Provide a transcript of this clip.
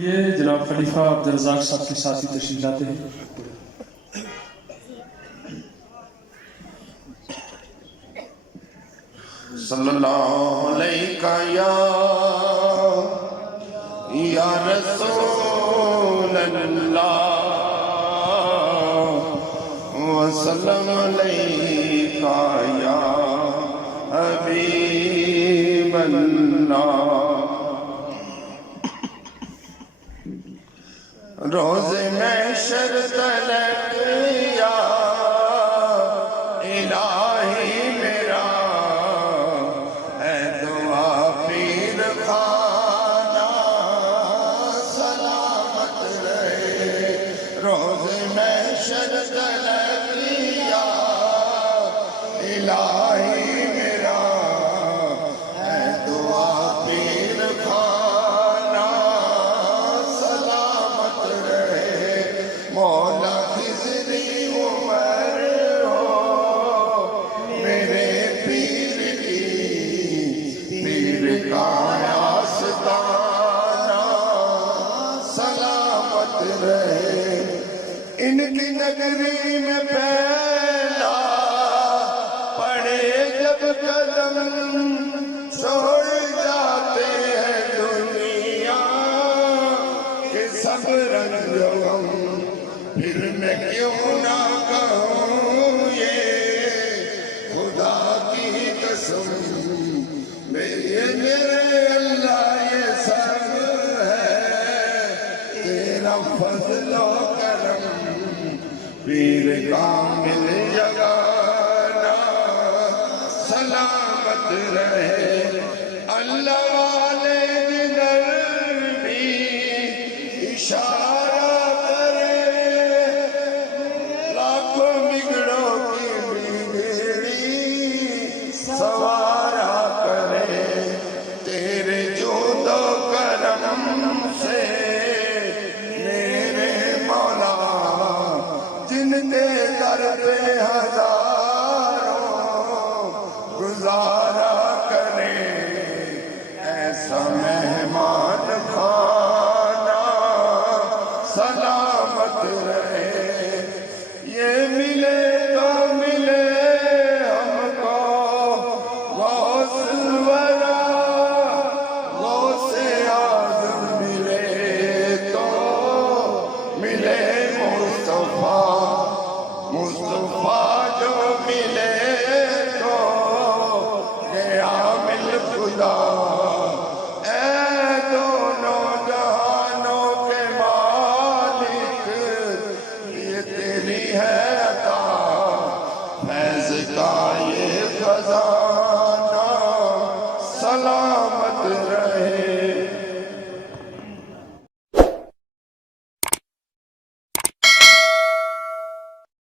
یہ جناب خلیفہ عبدالرزاق صاحب کے ساتھ ہی تشریف لاتے ہیں. صلی اللہ علیہ یا رسول اللہ وسلم علیہ یا حبیب اللہ. روز محشر تلک یا الہی میرا اے دعا پیر خانہ سلامت رہے. روز محشر تلک یا الہی میرا اے دعا پیر خانہ سلامت رہے. مولا خضری عمر ہو میرے پیر کی پیر کا آستانہ سلامت رہے. ان کی نگری میں پہلا پڑے جب قدم چھوڑ جاتے ہیں دنیا کے سب رنج و غم. پھر میں کیوں نہ کہوں یہ خدا کی قسم میرے اللہ یہ سب ہے تیرا فضل و کرم. پیر کامل جگانا سلامت رہے. اللہ والے دگر بھی اشارہ کرے لاکھوں بگڑوں کی بگڑی سوارا کرے. تیرے جود و کرم سے میرے مولا جن کے در پہ ہزاروں گزارا کرے. ایسا مہمان خانہ سلامت رہے. یہ ملے تو ملے ہم کو غوث الورا غوث اعظم ملے تو ملے مصطفیٰ مصطفیٰ جو ملے تو گیا مل خدا. اے دونوں جہانوں کے مالک یہ تیری ہے عطا فیض کا